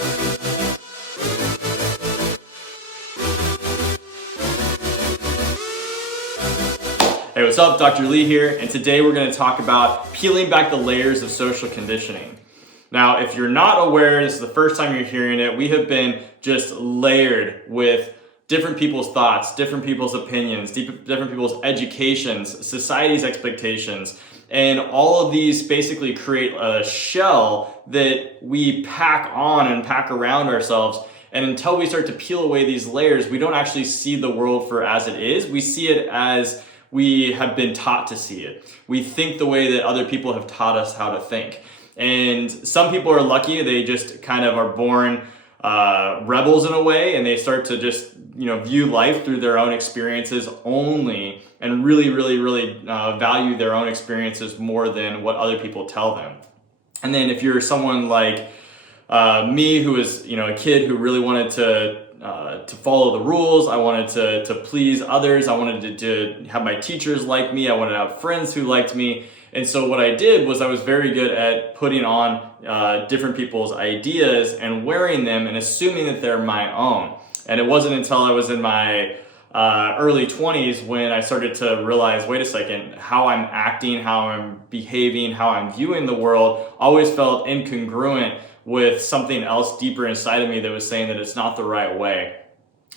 Hey, what's up? Dr. Lee here, and today we're going to talk about peeling back the layers of social conditioning. Now, if you're not aware, this is the first time you're hearing it, we have been just layered with different people's thoughts, different people's opinions, different people's educations, society's expectations, and all of these basically create a shell that we pack on and pack around ourselves. And until we start to peel away these layers, we don't actually see the world for as it is. We see it as we have been taught to see it. We think the way that other people have taught us how to think. And some people are lucky, they just kind of are born rebels in a way, and they start to just view life through their own experiences only, and really value their own experiences more than what other people tell them. And then if you're someone like me, who is a kid who really wanted to follow the rules, I wanted to please others, I wanted to have my teachers like me, I wanted to have friends who liked me. And so what I did was I was very good at putting on different people's ideas and wearing them and assuming that they're my own. And it wasn't until I was in my early 20s when I started to realize, wait a second, how I'm acting, how I'm behaving, how I'm viewing the world always felt incongruent with something else deeper inside of me that was saying that it's not the right way.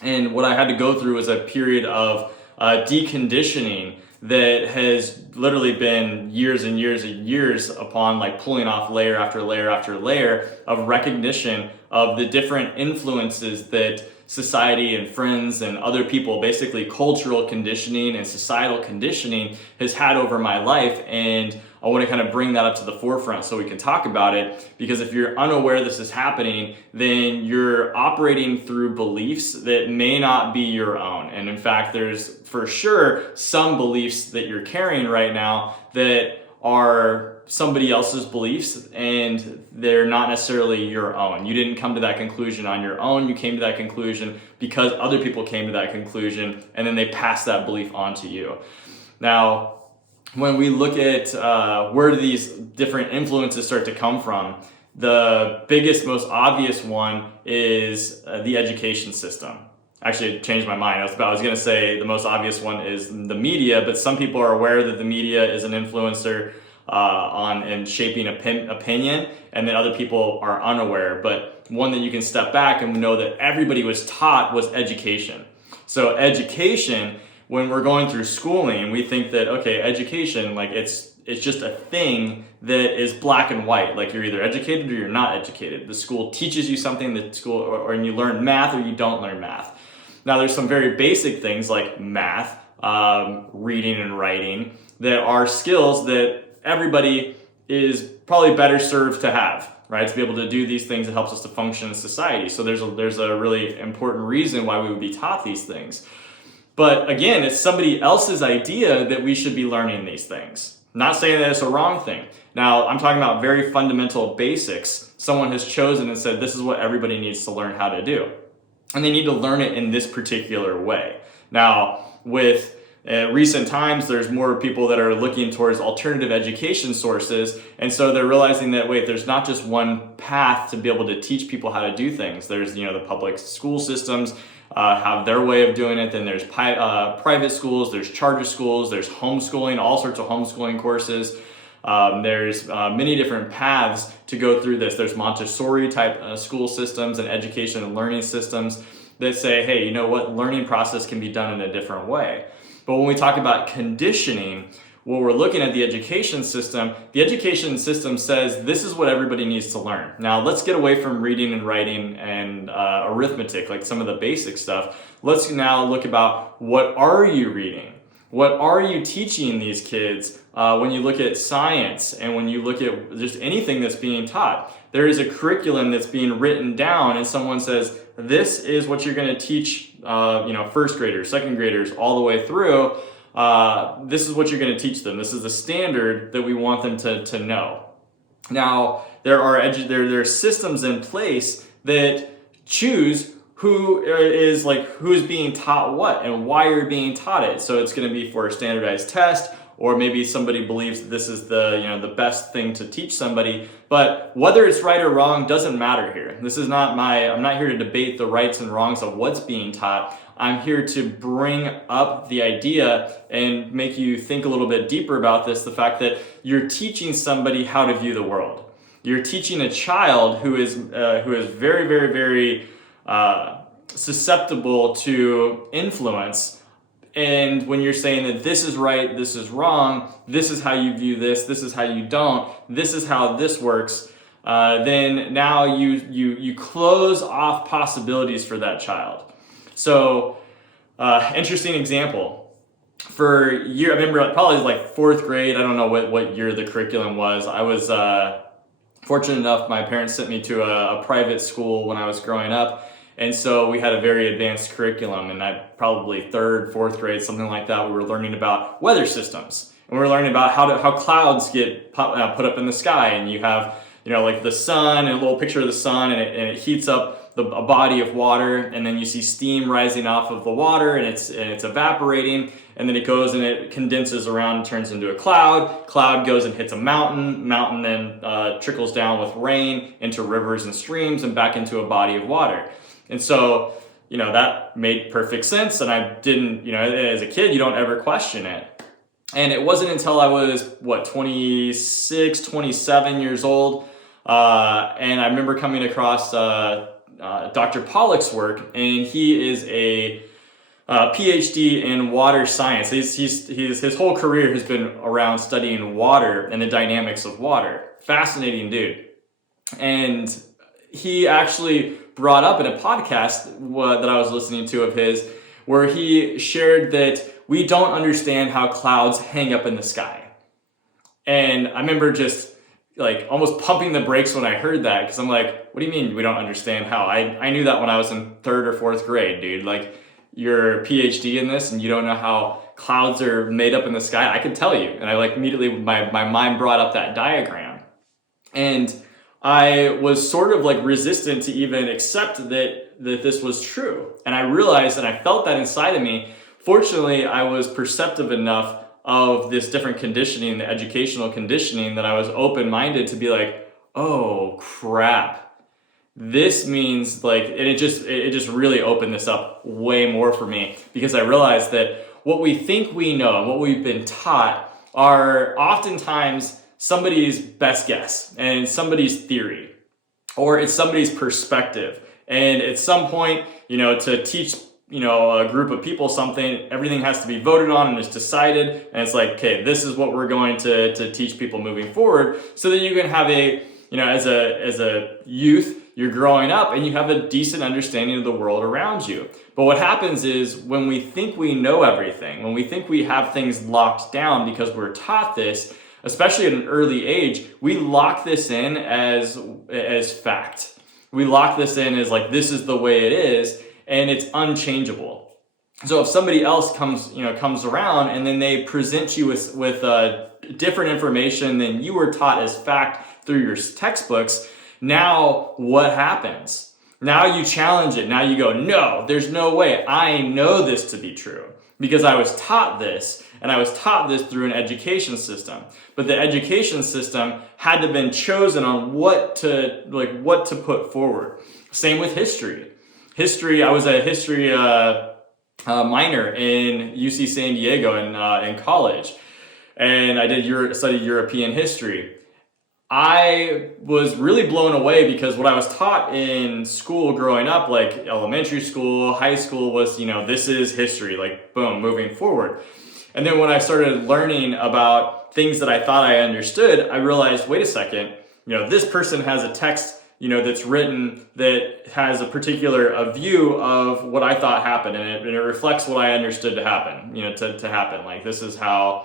And what I had to go through was a period of deconditioning that has literally been years and years and years upon pulling off layer after layer after layer of recognition of the different influences that society and friends and other people, basically cultural conditioning and societal conditioning, has had over my life. And I want to kind of bring that up to the forefront so we can talk about it, because if you're unaware this is happening, then you're operating through beliefs that may not be your own. And in fact, there's for sure some beliefs that you're carrying right now that are somebody else's beliefs, and they're not necessarily your own. You didn't come to that conclusion on your own. You came to that conclusion because other people came to that conclusion, and then they passed that belief on to you. Now, when we look at where do these different influences start to come from, the biggest, most obvious one is the education system. Actually, it changed my mind. I was going to say the most obvious one is the media, but some people are aware that the media is an influencer on shaping opinion, and then other people are unaware. But one that you can step back and know that everybody was taught was education. So education, when we're going through schooling, we think that, okay, education, it's just a thing that is black and white. Like you're either educated or you're not educated. The school teaches you something, or you learn math or you don't learn math. Now there's some very basic things like math, reading and writing, that are skills that everybody is probably better served to have, right? To be able to do these things, it helps us to function in society. So there's a really important reason why we would be taught these things. But again, it's somebody else's idea that we should be learning these things. Not saying that it's a wrong thing. Now, I'm talking about very fundamental basics. Someone has chosen and said, this is what everybody needs to learn how to do. And they need to learn it in this particular way. Now, with recent times, there's more people that are looking towards alternative education sources. And so they're realizing that, wait, there's not just one path to be able to teach people how to do things. There's, the public school systems have their way of doing it. Then there's private schools, there's charter schools, there's homeschooling, all sorts of homeschooling courses. There's many different paths to go through this. There's Montessori type school systems and education and learning systems that say, hey, you know what, learning process can be done in a different way. But when we talk about conditioning, when we're looking at the education system says this is what everybody needs to learn. Now let's get away from reading and writing and arithmetic, like some of the basic stuff. Let's now look about, what are you reading? What are you teaching these kids when you look at science and when you look at just anything that's being taught? There is a curriculum that's being written down, and someone says, this is what you're going to teach first graders, second graders, all the way through. This is what you're going to teach them. This is the standard that we want them to know. Now, there are systems in place that choose who is being taught what and why you're being taught it. So it's going to be for a standardized test, or maybe somebody believes that this is the best thing to teach somebody. But whether it's right or wrong doesn't matter here. I'm not here to debate the rights and wrongs of what's being taught. I'm here to bring up the idea and make you think a little bit deeper about this, the fact that you're teaching somebody how to view the world. You're teaching a child who is very, very, very susceptible to influence. And when you're saying that this is right, this is wrong, this is how you view this is how you don't, this is how this works, then now you close off possibilities for that child. So, interesting example. I remember probably like 4th grade, I don't know what year the curriculum was. I was fortunate enough, my parents sent me to a private school when I was growing up. And so we had a very advanced curriculum, and probably 3rd, 4th grade, something like that, we were learning about weather systems. And we were learning about how clouds get put up in the sky. And you have, like the sun, and a little picture of the sun, and it heats up a body of water, and then you see steam rising off of the water, and it's evaporating, and then it goes and it condenses around and turns into a cloud goes and hits a mountain then trickles down with rain into rivers and streams and back into a body of water. And so that made perfect sense, and I didn't, as a kid you don't ever question it. And it wasn't until I was 26, 27 years old, and I remember coming across Dr. Pollack's work, and he is a PhD in water science. His whole career has been around studying water and the dynamics of water. Fascinating dude. And he actually brought up in a podcast that I was listening to of his, where he shared that we don't understand how clouds hang up in the sky. And I remember just like almost pumping the brakes when I heard that, because I'm like, what do you mean we don't understand how? I knew that when I was in 3rd or 4th grade, dude. Like, you're a PhD in this and you don't know how clouds are made up in the sky? I could tell you. And I immediately, my mind brought up that diagram. And I was sort of resistant to even accept that this was true. And I realized, and I felt that inside of me. Fortunately, I was perceptive enough of this different conditioning, the educational conditioning, that I was open-minded to be like, oh crap, this means and it just really opened this up way more for me, because I realized that what we think we know and what we've been taught are oftentimes somebody's best guess and somebody's theory, or it's somebody's perspective. And at some point, to teach a group of people something, everything has to be voted on and is decided, and it's like, okay, this is what we're going to teach people moving forward, so that you can have as a youth, you're growing up and you have a decent understanding of the world around you. But what happens is, when we think we know everything, when we think we have things locked down because we're taught this, especially at an early age, we lock this in as fact. We lock this in as this is the way it is, and it's unchangeable. So if somebody else comes around and then they present you with different information than you were taught as fact through your textbooks, now what happens? Now you challenge it. Now you go, no, there's no way. I know this to be true because I was taught this, and I was taught this through an education system. But the education system had to have been chosen on what to put forward. Same with history. I was a history minor in UC San Diego in college, and I studied European history. I was really blown away because what I was taught in school growing up, elementary school, high school, was, this is history, boom, moving forward. And then when I started learning about things that I thought I understood, I realized, wait a second, this person has a text that's written that has a particular view of what I thought happened, and it reflects what I understood to happen, to happen. This is how,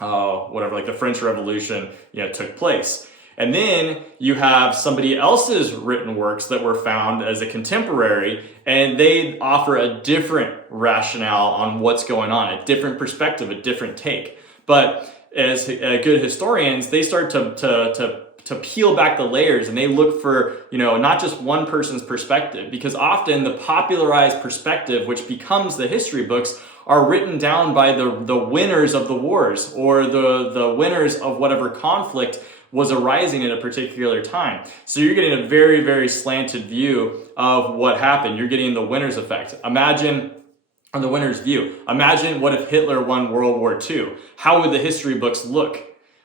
the French Revolution, took place. And then you have somebody else's written works that were found as a contemporary, and they offer a different rationale on what's going on, a different perspective, a different take. But as good historians, they start to peel back the layers, and they look for, not just one person's perspective, because often the popularized perspective, which becomes the history books, are written down by the winners of the wars, or the winners of whatever conflict was arising at a particular time. So you're getting a very, very slanted view of what happened. You're getting the winner's effect. Or the winner's view. Imagine what if Hitler won World War II? How would the history books look?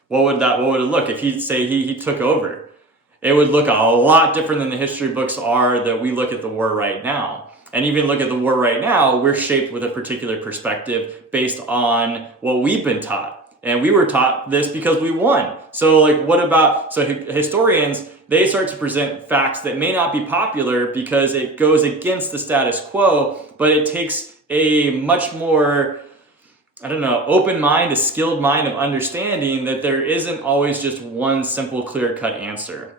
What would it look if he'd say he took over? It would look a lot different than the history books are that we look at the war right now. And even look at the war right now, we're shaped with a particular perspective based on what we've been taught. And we were taught this because we won. So historians, they start to present facts that may not be popular because it goes against the status quo, but it takes a much more, open mind, a skilled mind of understanding that there isn't always just one simple clear-cut answer.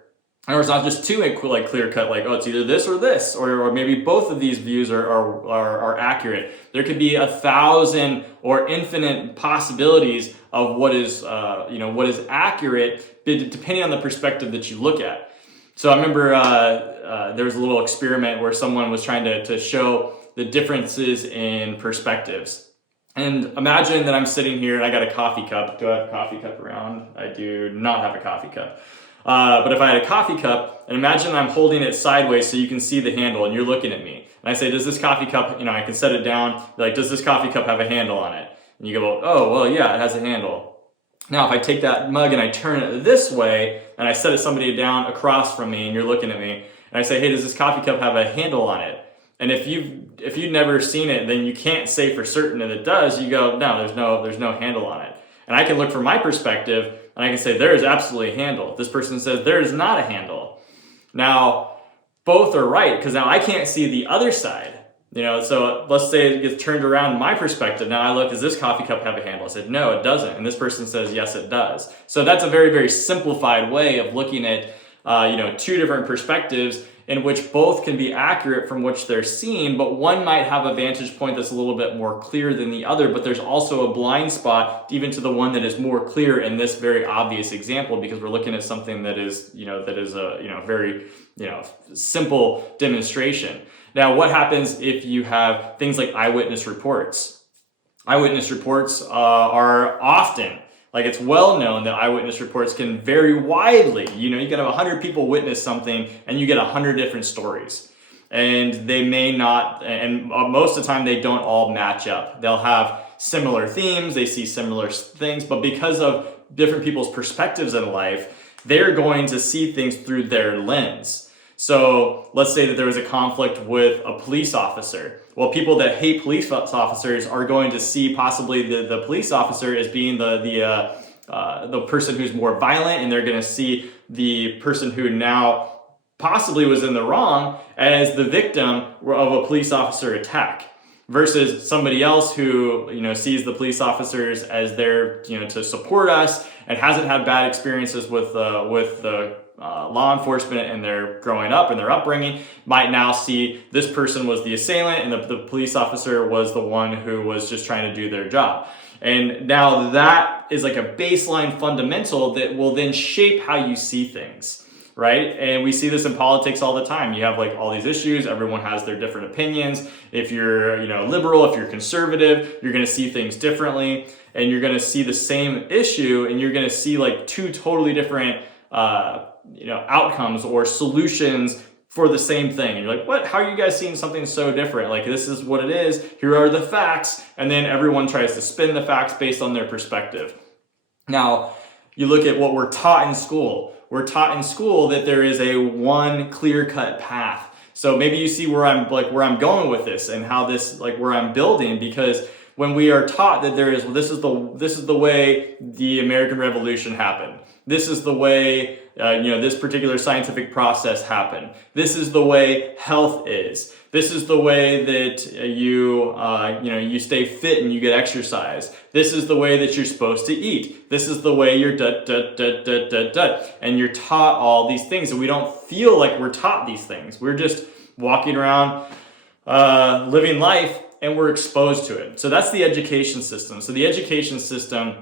Or it's not just two clear-cut, it's either this, or maybe both of these views are accurate. There could be 1,000 or infinite possibilities of what is accurate, depending on the perspective that you look at. So I remember there was a little experiment where someone was trying to show the differences in perspectives. And imagine that I'm sitting here and I got a coffee cup. Do I have a coffee cup around? I do not have a coffee cup. But if I had a coffee cup, and imagine I'm holding it sideways so you can see the handle and you're looking at me. And I say, does this coffee cup, I can set it down, does this coffee cup have a handle on it? And you go, oh, well, yeah, it has a handle. Now, if I take that mug and I turn it this way, and I set somebody down across from me and you're looking at me, and I say, hey, does this coffee cup have a handle on it? And if you've never seen it, then you can't say for certain that it does. You go, no, there's no handle on it. And I can look from my perspective and I can say there is absolutely a handle. This person says there is not a handle. Now, both are right, because now I can't see the other side. So let's say it gets turned around in my perspective. Now I look, does this coffee cup have a handle? I said, no, it doesn't. And this person says, yes, it does. So that's a very, very simplified way of looking at, two different perspectives in which both can be accurate from which they're seen, but one might have a vantage point that's a little bit more clear than the other, but there's also a blind spot even to the one that is more clear in this very obvious example, because we're looking at something that is, a very, simple demonstration. Now, what happens if you have things like eyewitness reports? Eyewitness reports are often, it's well known that eyewitness reports can vary widely. You can have 100 people witness something and you get 100 different stories. And they may not, and most of the time they don't all match up. They'll have similar themes, they see similar things, but because of different people's perspectives in life, they're going to see things through their lens. So let's say that there was a conflict with a police officer. Well, people that hate police officers are going to see possibly the police officer as being the person who's more violent, and they're going to see the person who now possibly was in the wrong as the victim of a police officer attack, versus somebody else who sees the police officers as there to support us and hasn't had bad experiences with the law enforcement and their growing up and their upbringing, might now see this person was the assailant and the police officer was the one who was just trying to do their job. And now that is like a baseline fundamental that will then shape how you see things, right? And we see this in politics all the time. You have all these issues, everyone has their different opinions. If you're liberal, if you're conservative, you're going to see things differently, and you're going to see the same issue and you're going to see two totally different outcomes or solutions for the same thing. And you're like, what? How are you guys seeing something so different? This is what it is. Here are the facts. And then everyone tries to spin the facts based on their perspective. Now, you look at what we're taught in school. We're taught in school that there is a one clear-cut path. So maybe you see where I'm going with this and how this, where I'm building, because when we are taught that this is the way the American Revolution happened. This is the way, this particular scientific process happened. This is the way health is. This is the way that you stay fit and you get exercise. This is the way that you're supposed to eat. This is the way you're and you're taught all these things, and we don't feel like we're taught these things. We're just walking around, living life, and we're exposed to it. So that's the education system. So the education system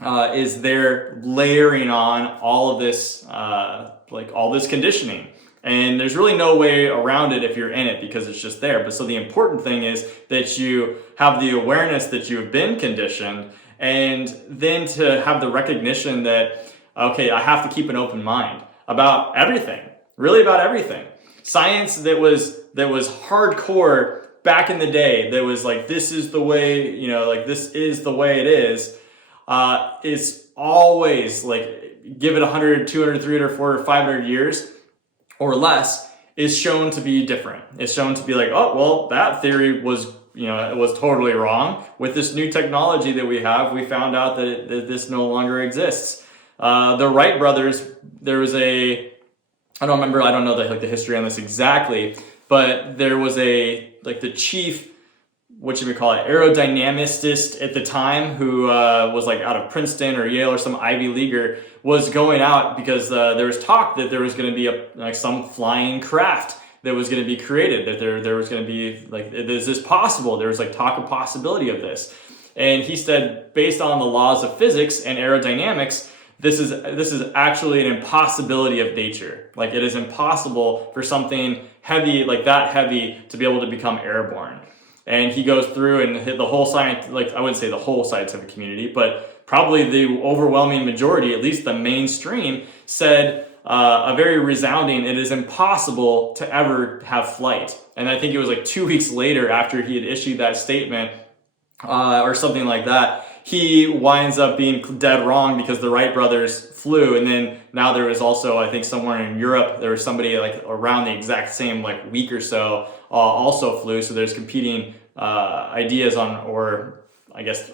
is they're layering on all of this, like all this conditioning. And there's really no way around it if you're in it because it's just there. But so the important thing is that you have the awareness that you've been conditioned, and then to have the recognition that, okay, I have to keep an open mind about everything, really about everything. Science that was hardcore back in the day, that was like, this is the way, like this is the way it is always like, give it 100, 200, 300, 400, 500 years or less, is shown to be different. It's shown to be like, oh, well, that theory was, it was totally wrong. With this new technology that we have, we found out that this no longer exists. The Wright brothers, there was I don't know the history on this exactly, but there was the chief, aerodynamicist at the time, who was like out of Princeton or Yale or some Ivy Leaguer, was going out because there was talk that there was going to be some flying craft that was going to be created, that there was going to be like, is this possible? There was like talk of possibility of this. And he said, based on the laws of physics and aerodynamics, this is actually an impossibility of nature. Like, it is impossible for something heavy, like that heavy, to be able to become airborne. And he goes through and hit the whole science, like I wouldn't say the whole scientific community, but probably the overwhelming majority, at least the mainstream, said a very resounding, it is impossible to ever have flight. And I think it was like 2 weeks later, after he had issued that statement, or something like that, he winds up being dead wrong, because the Wright brothers flew. And then now there was also, I think somewhere in Europe, there was somebody like around the exact same like week or so also flew. So there's competing ideas on, or I guess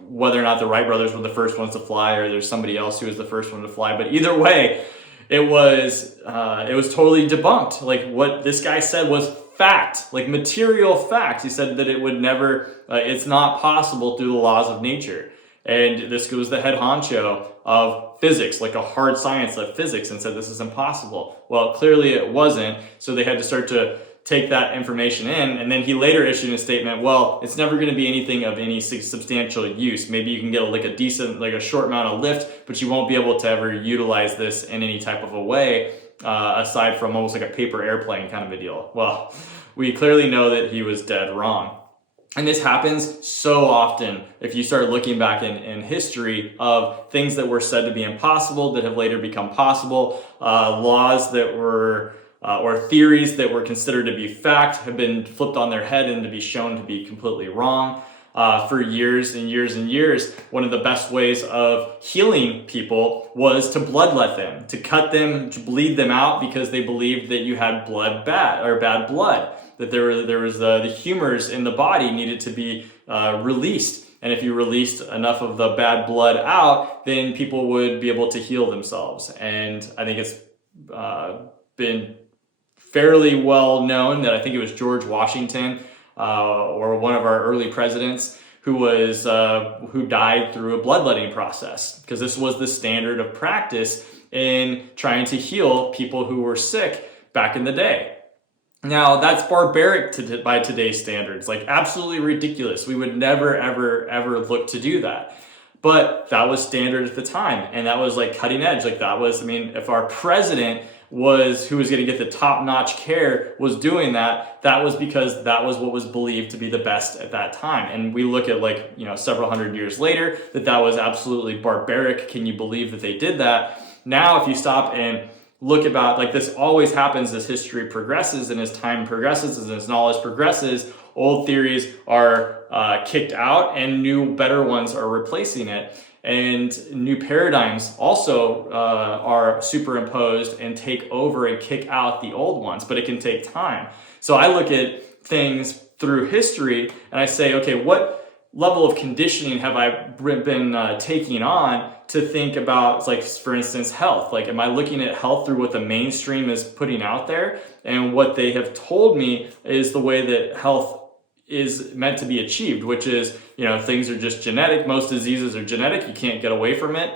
whether or not the Wright brothers were the first ones to fly, or there's somebody else who was the first one to fly. But either way, it was totally debunked. Like, what this guy said was fact, like material fact. He said that it would never, it's not possible through the laws of nature. And this was the head honcho of physics, like a hard science of physics, and said this is impossible. Well, clearly it wasn't. So they had to start to take that information in. And then he later issued a statement, well, it's never going to be anything of any substantial use. Maybe you can get like a decent, like a short amount of lift, but you won't be able to ever utilize this in any type of a way, aside from almost like a paper airplane kind of a deal. Well, we clearly know that he was dead wrong. And this happens so often if you start looking back in history of things that were said to be impossible that have later become possible, laws that were, or theories that were considered to be fact have been flipped on their head and to be shown to be completely wrong. For years and years and years, one of the best ways of healing people was to bloodlet them, to cut them, to bleed them out, because they believed that you had bad blood, that there was the humors in the body needed to be released. And if you released enough of the bad blood out, then people would be able to heal themselves. And I think it's been fairly well known that I think it was George Washington, or one of our early presidents, who died through a bloodletting process, because this was the standard of practice in trying to heal people who were sick back in the day. Now, that's barbaric by today's standards, like absolutely ridiculous. We would never, ever, ever look to do that. But that was standard at the time, and that was like cutting edge. Like, that was, if our president who was going to get the top-notch care was doing that, that was because that was what was believed to be the best at that time. And we look at several hundred years later, that was absolutely barbaric. Can you believe that they did that? Now, if you stop and look about, this always happens as history progresses and as time progresses and as knowledge progresses, old theories are kicked out and new, better ones are replacing it. And new paradigms also are superimposed and take over and kick out the old ones, but it can take time. So I look at things through history and I say, okay, what level of conditioning have I been taking on to think about, for instance, health? Am I looking at health through what the mainstream is putting out there? And what they have told me is the way that health is meant to be achieved, which is, things are just genetic. Most diseases are genetic. You can't get away from it.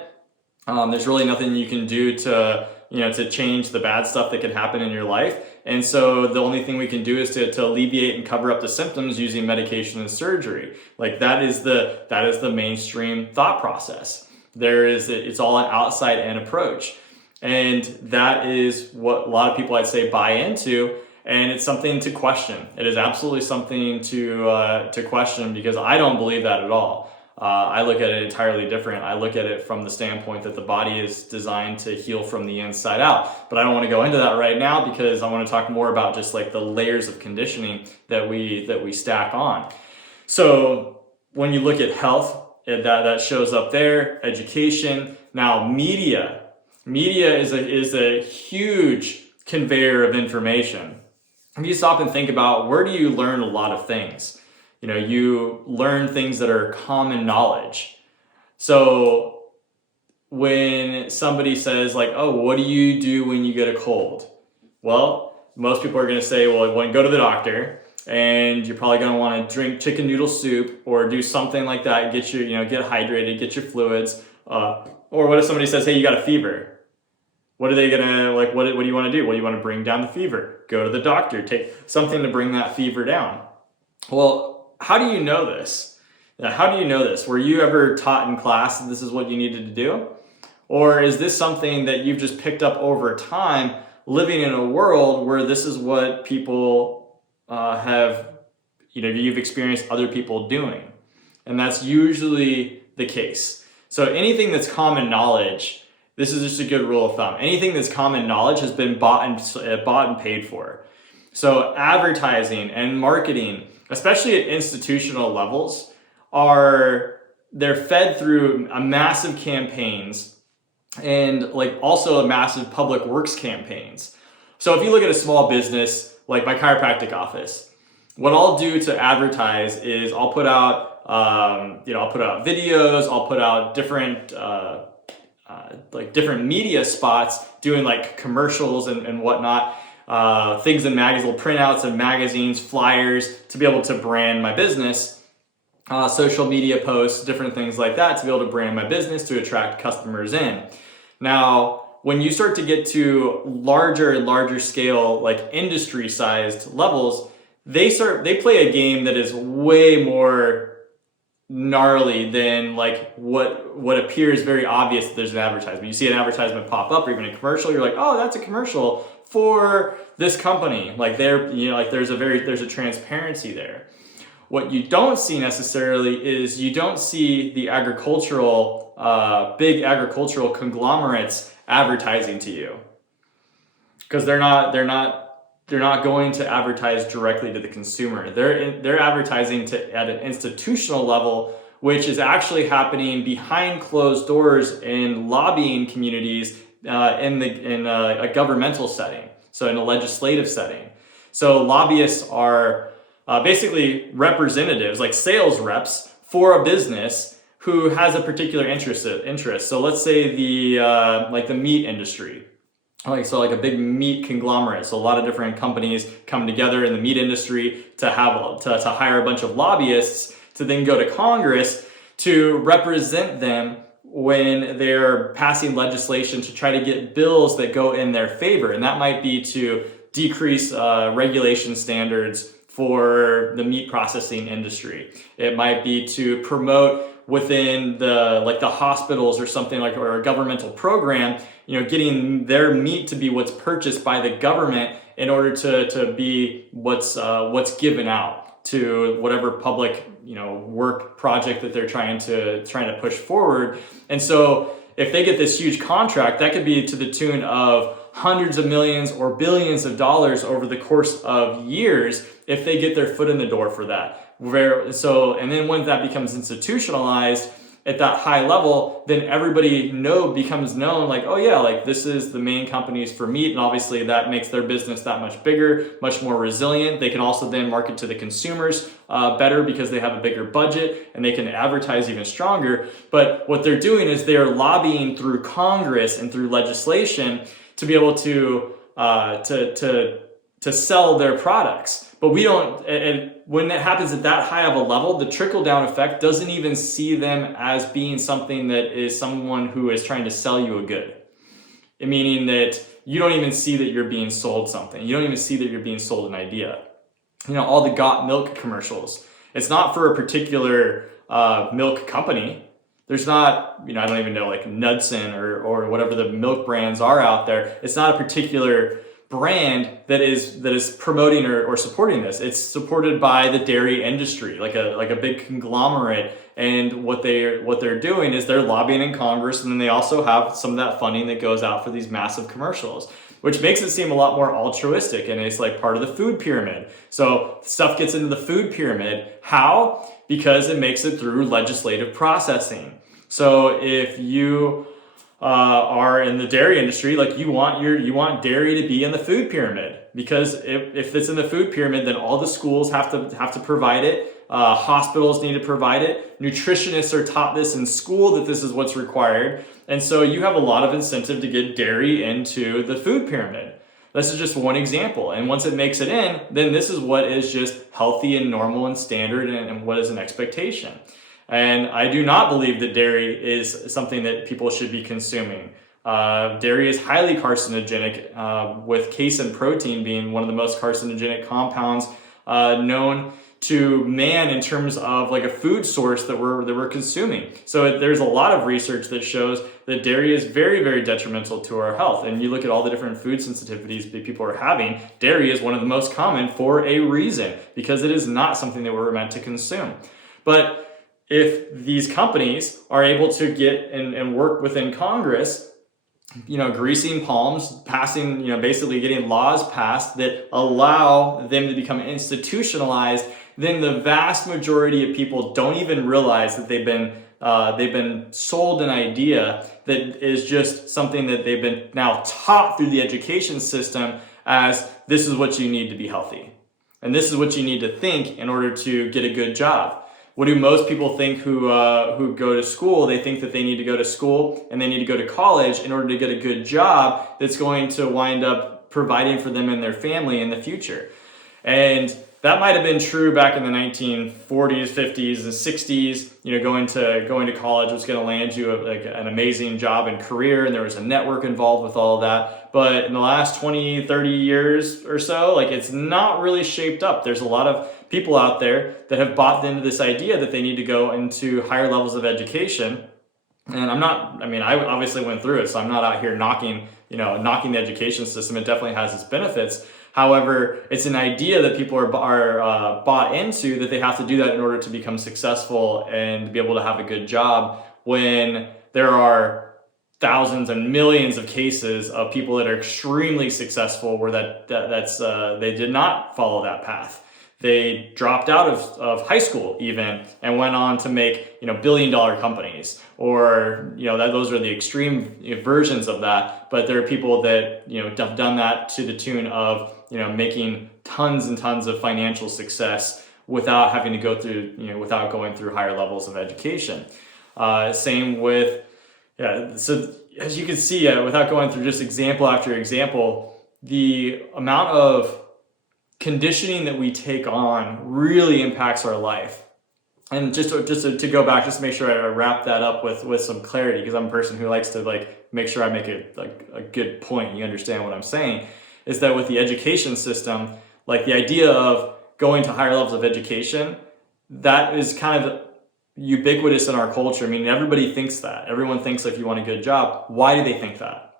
There's really nothing you can do to, to change the bad stuff that could happen in your life. And so the only thing we can do is to alleviate and cover up the symptoms using medication and surgery. Like that is the mainstream thought process. It's all an outside in approach. And that is what a lot of people, I'd say, buy into. And it's something to question. It is absolutely something to question, because I don't believe that at all. I look at it entirely different. I look at it from the standpoint that the body is designed to heal from the inside out. But I don't want to go into that right now, because I want to talk more about just like the layers of conditioning that we stack on. So when you look at health, that shows up there. Education. Now media is a huge conveyor of information. If you stop and think about, where do you learn a lot of things? You learn things that are common knowledge. So when somebody says like, oh, what do you do when you get a cold? Well, most people are going to say, well, go to the doctor, and you're probably going to want to drink chicken noodle soup or do something like that, get hydrated, get your fluids. Or what if somebody says, hey, you got a fever? What are they gonna like? What do you want to do? Well, you want to bring down the fever. Go to the doctor. Take something to bring that fever down. Well, how do you know this? How do you know this? Were you ever taught in class that this is what you needed to do? Or is this something that you've just picked up over time, living in a world where this is what people you've experienced other people doing? And that's usually the case. So anything that's common knowledge, this is just a good rule of thumb. Anything that's common knowledge has been bought and paid for. So advertising and marketing, especially at institutional levels, they're fed through a massive campaigns, and like also a massive public works campaigns. So if you look at a small business like my chiropractic office, what I'll do to advertise is I'll put out videos, I'll put out different different media spots, doing like commercials and whatnot, things in magazines, little printouts of magazines, flyers, to be able to brand my business, social media posts, different things like that, to be able to brand my business, to attract customers in. Now, when you start to get to larger and larger scale, like industry sized levels, they play a game that is way more gnarly than like what appears very obvious that there's an advertisement. You see an advertisement pop up, or even a commercial, you're like, oh, that's a commercial for this company. Like there's a transparency there. What you don't see necessarily is you don't see the big agricultural conglomerates advertising to you, because they're not going to advertise directly to the consumer. They're advertising at an institutional level, which is actually happening behind closed doors in lobbying communities, in a governmental setting, so in a legislative setting. So lobbyists are basically representatives, like sales reps for a business who has a particular interest. So let's say the meat industry. Like a big meat conglomerate. So a lot of different companies come together in the meat industry to hire a bunch of lobbyists to then go to Congress to represent them when they're passing legislation to try to get bills that go in their favor. And that might be to decrease regulation standards for the meat processing industry. It might be to promote within the hospitals or something like, or a governmental program, getting their meat to be what's purchased by the government in order to be what's given out to whatever public work project that they're trying to push forward. And so if they get this huge contract, that could be to the tune of hundreds of millions or billions of dollars over the course of years if they get their foot in the door for that. And then when that becomes institutionalized at that high level, then everybody becomes known, like, oh yeah, like this is the main companies for meat, and obviously that makes their business that much bigger, much more resilient. They can also then market to the consumers better because they have a bigger budget and they can advertise even stronger. But what they're doing is they're lobbying through Congress and through legislation to be able to sell their products. But we don't, and when it happens at that high of a level, the trickle-down effect doesn't even see them as being something that is someone who is trying to sell you a good. meaning that you don't even see that you're being sold something. You don't even see that you're being sold an idea. All the got milk commercials. It's not for a particular milk company. There's not, I don't even know, like Knudsen or whatever the milk brands are out there. It's not a particular brand that is promoting or supporting this. It's supported by the dairy industry, like a big conglomerate. And what they're doing is they're lobbying in Congress, and then they also have some of that funding that goes out for these massive commercials, which makes it seem a lot more altruistic, and it's like part of the food pyramid. So stuff gets into the food pyramid. How? Because it makes it through legislative processing. So if you are in the dairy industry, like you want dairy to be in the food pyramid, because if it's in the food pyramid, then all the schools have to provide it. Hospitals need to provide it. Nutritionists are taught this in school, that this is what's required. And so you have a lot of incentive to get dairy into the food pyramid. This is just one example. And once it makes it in, then this is what is just healthy and normal and standard and what is an expectation. And I do not believe that dairy is something that people should be consuming. Dairy is highly carcinogenic, with casein protein being one of the most carcinogenic compounds known to man in terms of like a food source that we're consuming. So there's a lot of research that shows that dairy is very, very detrimental to our health. And you look at all the different food sensitivities that people are having, dairy is one of the most common for a reason, because it is not something that we're meant to consume. But if these companies are able to get and work within Congress, greasing palms, passing, basically getting laws passed that allow them to become institutionalized, then the vast majority of people don't even realize that they've been sold an idea that is just something that they've been now taught through the education system as this is what you need to be healthy. And this is what you need to think in order to get a good job. What do most people think who go to school? They think that they need to go to school and they need to go to college in order to get a good job that's going to wind up providing for them and their family in the future. And that might have been true back in the 1940s, 50s, and 60s. Going to college was going to land you an amazing job and career, and there was a network involved with all of that. But in the last 20, 30 years or so, it's not really shaped up. There's a lot of people out there that have bought into this idea that they need to go into higher levels of education. And I obviously went through it, so I'm not out here knocking the education system. It definitely has its benefits. However, it's an idea that people are bought into, that they have to do that in order to become successful and be able to have a good job, when there are thousands and millions of cases of people that are extremely successful where they did not follow that path. They dropped out of high school even and went on to make billion-dollar companies, or those are the extreme versions of that. But there are people that have done that to the tune of making tons and tons of financial success without having to go through without going through higher levels of education. Same with so as you can see, without going through just example after example, the amount of conditioning that we take on really impacts our life. And just to go back, just to make sure I wrap that up with some clarity, because I'm a person who likes to make sure I make it a good point. You understand what I'm saying? Is that with the education system, the idea of going to higher levels of education, that is kind of ubiquitous in our culture. Everybody thinks that. Everyone thinks if you want a good job. Why do they think that?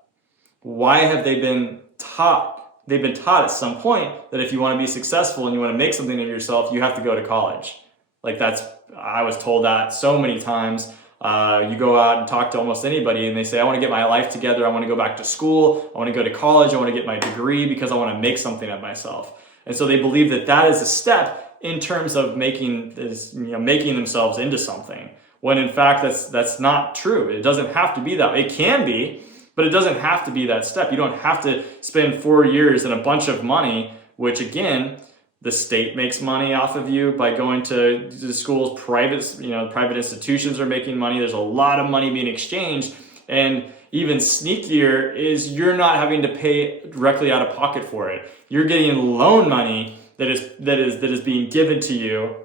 Why have they been taught? They've been taught at some point that if you want to be successful and you want to make something of yourself, you have to go to college. I was told that so many times. You go out and talk to almost anybody and they say, I want to get my life together. I want to go back to school. I want to go to college. I want to get my degree because I want to make something of myself. And so they believe that is a step in terms of making themselves into something. When in fact, that's not true. It doesn't have to be that way. It can be, but it doesn't have to be that step. You don't have to spend 4 years and a bunch of money, which again, the state makes money off of you by going to the schools. Private institutions are making money. There's a lot of money being exchanged. And even sneakier is you're not having to pay directly out of pocket for it. You're getting loan money that is being given to you,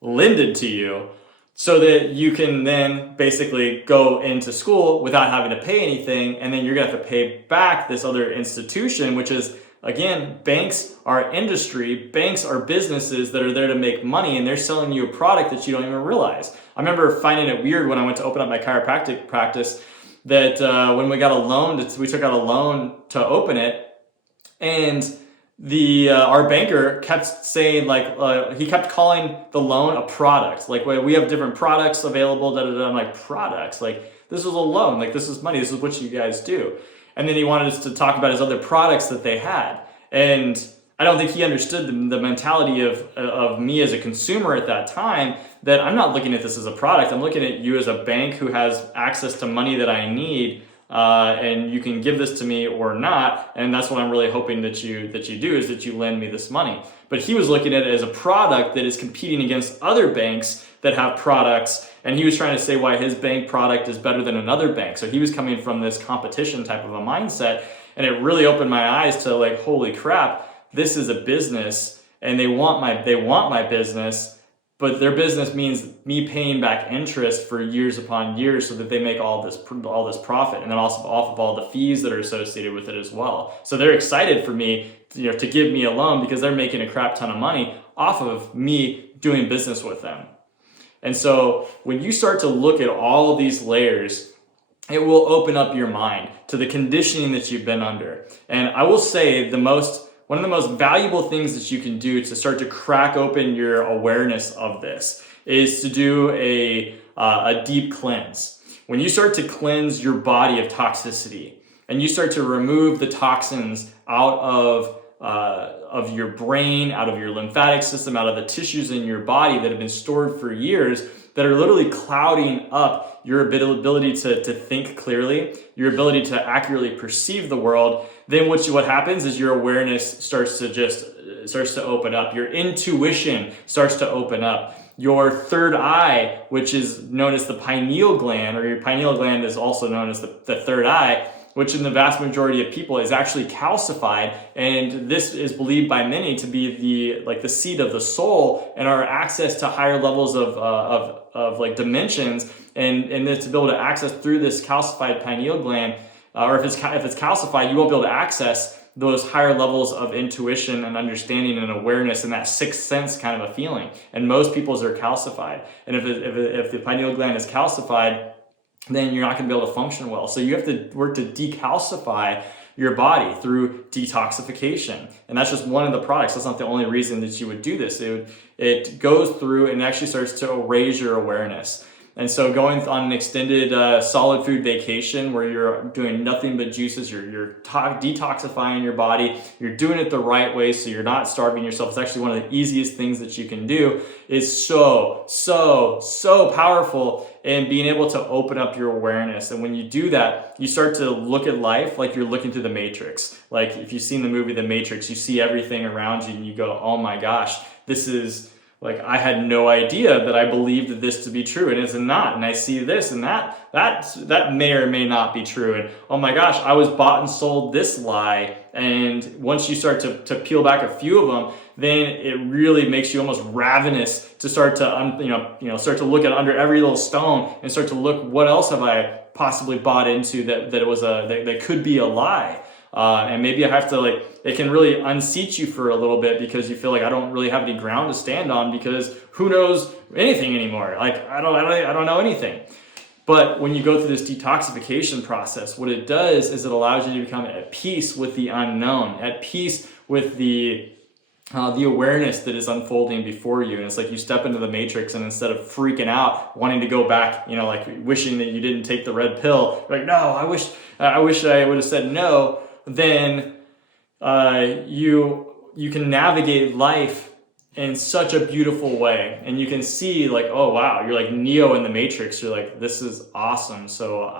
lended to you so that you can then basically go into school without having to pay anything, and then you're gonna have to pay back this other institution, which is, again, banks are industry, banks are businesses that are there to make money, and they're selling you a product that you don't even realize. I remember finding it weird when I went to open up my chiropractic practice that when we got a loan, we took out a loan to open it, and our banker kept saying, like, he kept calling the loan a product. Like, we have different products available, da da da. I'm like, products? Like, this is a loan. Like, this is money. This is what you guys do. And then he wanted us to talk about his other products that they had. And I don't think he understood the mentality of me as a consumer at that time, that I'm not looking at this as a product. I'm looking at you as a bank who has access to money that I need, and you can give this to me or not, and that's what I'm really hoping that you do, is that you lend me this money. But he was looking at it as a product that is competing against other banks that have products, and he was trying to say why his bank product is better than another bank. So he was coming from this competition type of a mindset, and it really opened my eyes to, like, holy crap, this is a business, and they want my business. But their business means me paying back interest for years upon years so that they make all this profit, and then also off of all the fees that are associated with it as well. So they're excited for me, to give me a loan because they're making a crap ton of money off of me doing business with them. And so when you start to look at all of these layers, it will open up your mind to the conditioning that you've been under. And I will say one of the most valuable things that you can do to start to crack open your awareness of this is to do a deep cleanse. When you start to cleanse your body of toxicity and you start to remove the toxins out of your brain, out of your lymphatic system, out of the tissues in your body that have been stored for years, that are literally clouding up your ability to think clearly, your ability to accurately perceive the world, then what happens is your awareness starts to open up. Your intuition starts to open up. Your third eye, which is known as the pineal gland, or your pineal gland is also known as the third eye, which in the vast majority of people is actually calcified, and this is believed by many to be the seat of the soul and our access to higher levels of like dimensions, and this to be able to access through this calcified pineal gland, or if it's calcified, you won't be able to access those higher levels of intuition and understanding and awareness and that sixth sense kind of a feeling. And most people's are calcified, and if the pineal gland is calcified, then you're not going to be able to function well. So you have to work to decalcify your body through detoxification. And that's just one of the products. That's not the only reason that you would do this. It goes through and actually starts to raise your awareness. And so going on an extended solid food vacation where you're doing nothing but juices, you're detoxifying your body, you're doing it the right way so you're not starving yourself. It's actually one of the easiest things that you can do. Is so powerful in being able to open up your awareness. And when you do that, you start to look at life like you're looking through the Matrix. Like if you've seen the movie The Matrix, you see everything around you and you go, oh my gosh, this is... like, I had no idea that I believed this to be true, and it's not. And I see this and that may or may not be true. And oh my gosh, I was bought and sold this lie. And once you start to peel back a few of them, then it really makes you almost ravenous to start to start to look at under every little stone and start to look, what else have I possibly bought into that it was that could be a lie. And maybe I have to, it can really unseat you for a little bit because you feel like I don't really have any ground to stand on because who knows anything anymore? Like, I don't know anything. But when you go through this detoxification process, what it does is it allows you to become at peace with the unknown, at peace with the awareness that is unfolding before you. And it's like you step into the Matrix, and instead of freaking out, wanting to go back, like wishing that you didn't take the red pill, like, no, I wish I would have said no, then you can navigate life in such a beautiful way. And you can see, like, oh wow, you're like Neo in the Matrix. You're like, this is awesome. So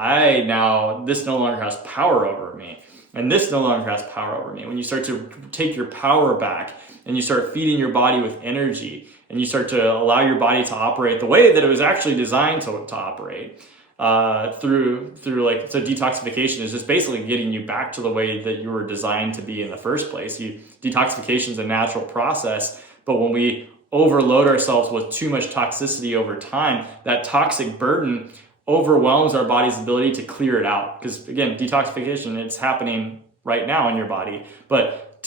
this no longer has power over me. And this no longer has power over me. When you start to take your power back and you start feeding your body with energy and you start to allow your body to operate the way that it was actually designed to operate, so detoxification is just basically getting you back to the way that you were designed to be in the first place. Detoxification is a natural process, but when we overload ourselves with too much toxicity over time, that toxic burden overwhelms our body's ability to clear it out. Because again, detoxification, it's happening right now in your body, but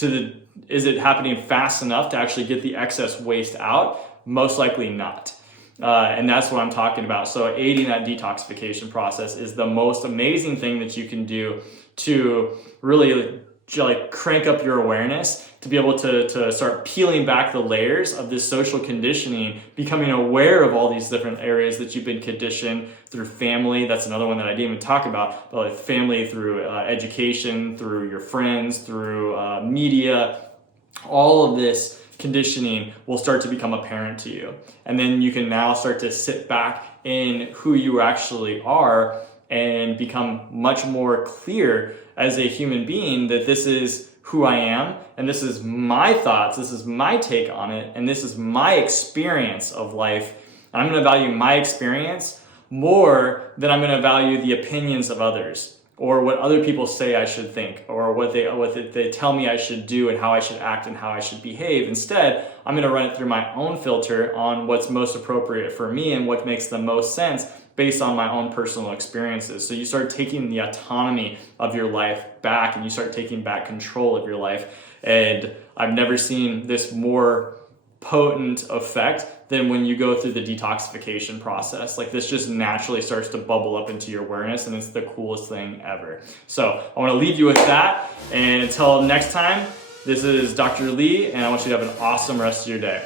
is it happening fast enough to actually get the excess waste out? Most likely not. And that's what I'm talking about. So aiding that detoxification process is the most amazing thing that you can do to really like crank up your awareness, to be able to start peeling back the layers of this social conditioning, becoming aware of all these different areas that you've been conditioned through family. That's another one that I didn't even talk about, but like family, through education, through your friends, through media. All of this conditioning will start to become apparent to you. And then you can now start to sit back in who you actually are and become much more clear as a human being that this is who I am, and this is my thoughts, this is my take on it, and this is my experience of life. And I'm going to value my experience more than I'm going to value the opinions of others, or what other people say I should think, or what they tell me I should do and how I should act and how I should behave. Instead, I'm going to run it through my own filter on what's most appropriate for me and what makes the most sense based on my own personal experiences. So you start taking the autonomy of your life back, and you start taking back control of your life. And I've never seen this more potent effect than when you go through the detoxification process. Like, this just naturally starts to bubble up into your awareness, and it's the coolest thing ever. So I want to leave you with that. And until next time, this is Dr. Lee, and I want you to have an awesome rest of your day.